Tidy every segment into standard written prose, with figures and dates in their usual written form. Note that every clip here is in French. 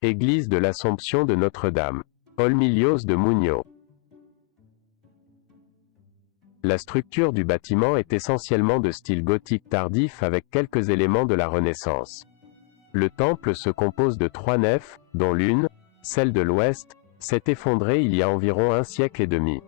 Église de l'Assomption de Notre-Dame. Olmilios de Muñoz. La structure du bâtiment est essentiellement de style gothique tardif avec quelques éléments de la Renaissance. Le temple se compose de 3 nefs, dont l'une, celle de l'ouest, s'est effondrée il y a environ un siècle et demi.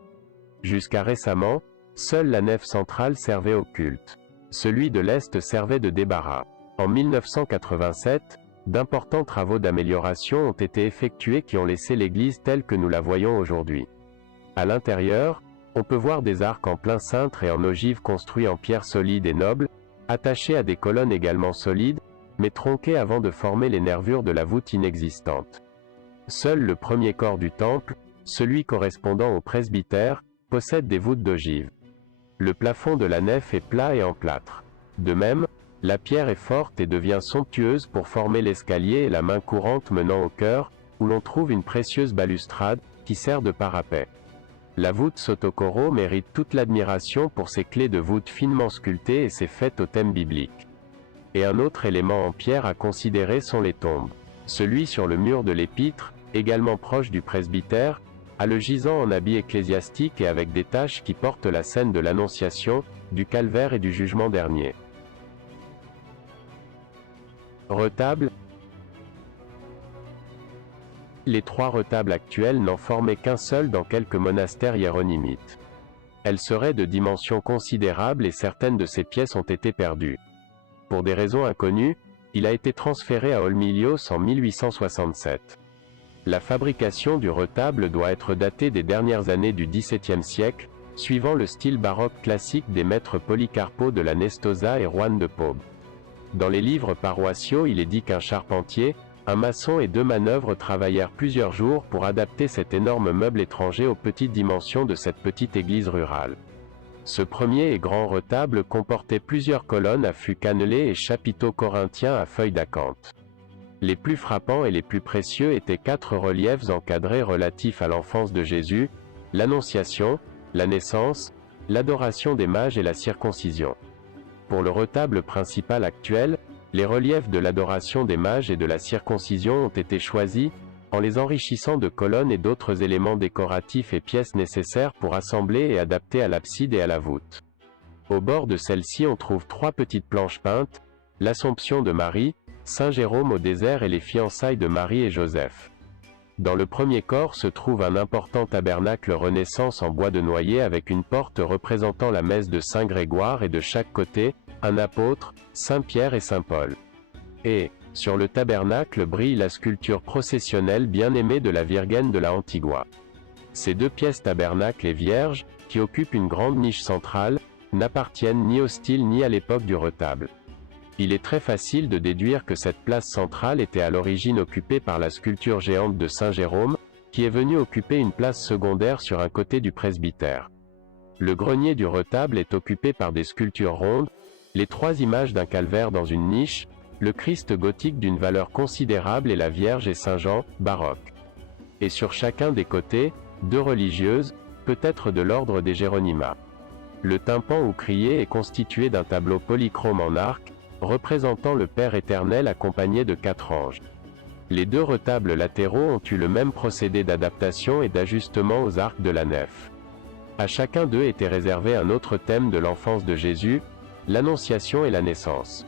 Jusqu'à récemment, seule la nef centrale servait au culte. Celui de l'est servait de débarras. En 1987, d'importants travaux d'amélioration ont été effectués qui ont laissé l'église telle que nous la voyons aujourd'hui. À l'intérieur, on peut voir des arcs en plein cintre et en ogive construits en pierre solide et noble, attachés à des colonnes également solides, mais tronquées avant de former les nervures de la voûte inexistante. Seul le premier corps du temple, celui correspondant au presbytère, possède des voûtes d'ogive. Le plafond de la nef est plat et en plâtre. De même, la pierre est forte et devient somptueuse pour former l'escalier et la main courante menant au chœur, où l'on trouve une précieuse balustrade, qui sert de parapet. La voûte Sotokoro mérite toute l'admiration pour ses clés de voûte finement sculptées et ses fêtes au thème biblique. Et un autre élément en pierre à considérer sont les tombes. Celui sur le mur de l'épître, également proche du presbytère, a le gisant en habit ecclésiastique et avec des taches qui portent la scène de l'Annonciation, du calvaire et du jugement dernier. Retable. Les 3 retables actuels n'en formaient qu'un seul dans quelques monastères hiéronymites. Elles seraient de dimensions considérables et certaines de ces pièces ont été perdues. Pour des raisons inconnues, il a été transféré à Olmilios en 1867. La fabrication du retable doit être datée des dernières années du XVIIe siècle, suivant le style baroque classique des maîtres Policarpo de la Nestosa et Juan de Paube. Dans les livres paroissiaux il est dit qu'un charpentier, un maçon et 2 manœuvres travaillèrent plusieurs jours pour adapter cet énorme meuble étranger aux petites dimensions de cette petite église rurale. Ce premier et grand retable comportait plusieurs colonnes à fûts cannelés et chapiteaux corinthiens à feuilles d'acanthe. Les plus frappants et les plus précieux étaient 4 reliefs encadrés relatifs à l'enfance de Jésus, l'Annonciation, la naissance, l'adoration des mages et la circoncision. Pour le retable principal actuel, les reliefs de l'adoration des mages et de la circoncision ont été choisis, en les enrichissant de colonnes et d'autres éléments décoratifs et pièces nécessaires pour assembler et adapter à l'abside et à la voûte. Au bord de celle-ci on trouve 3 petites planches peintes, l'Assomption de Marie, Saint Jérôme au désert et les fiançailles de Marie et Joseph. Dans le premier corps se trouve un important tabernacle Renaissance en bois de noyer avec une porte représentant la messe de Saint Grégoire et de chaque côté, un apôtre, Saint Pierre et Saint Paul. Et, sur le tabernacle brille la sculpture processionnelle bien-aimée de la Virgen de la Antigua. Ces 2 pièces tabernacle et vierge, qui occupent une grande niche centrale, n'appartiennent ni au style ni à l'époque du retable. Il est très facile de déduire que cette place centrale était à l'origine occupée par la sculpture géante de Saint Jérôme, qui est venue occuper une place secondaire sur un côté du presbytère. Le grenier du retable est occupé par des sculptures rondes, les 3 images d'un calvaire dans une niche, le Christ gothique d'une valeur considérable et la Vierge et Saint Jean, baroque. Et sur chacun des côtés, 2 religieuses, peut-être de l'ordre des Jéronimats. Le tympan ou crier est constitué d'un tableau polychrome en arc, représentant le Père éternel accompagné de 4 anges. Les 2 retables latéraux ont eu le même procédé d'adaptation et d'ajustement aux arcs de la nef. À chacun d'eux était réservé un autre thème de l'enfance de Jésus, l'Annonciation et la naissance.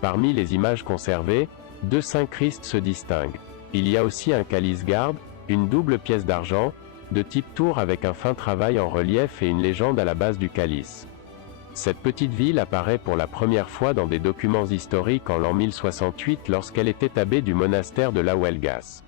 Parmi les images conservées, 2 Saints Christ se distinguent. Il y a aussi un calice garde, une double pièce d'argent, de type tour avec un fin travail en relief et une légende à la base du calice. Cette petite ville apparaît pour la première fois dans des documents historiques en l'an 1068 lorsqu'elle était abbé du monastère de la Huelgas.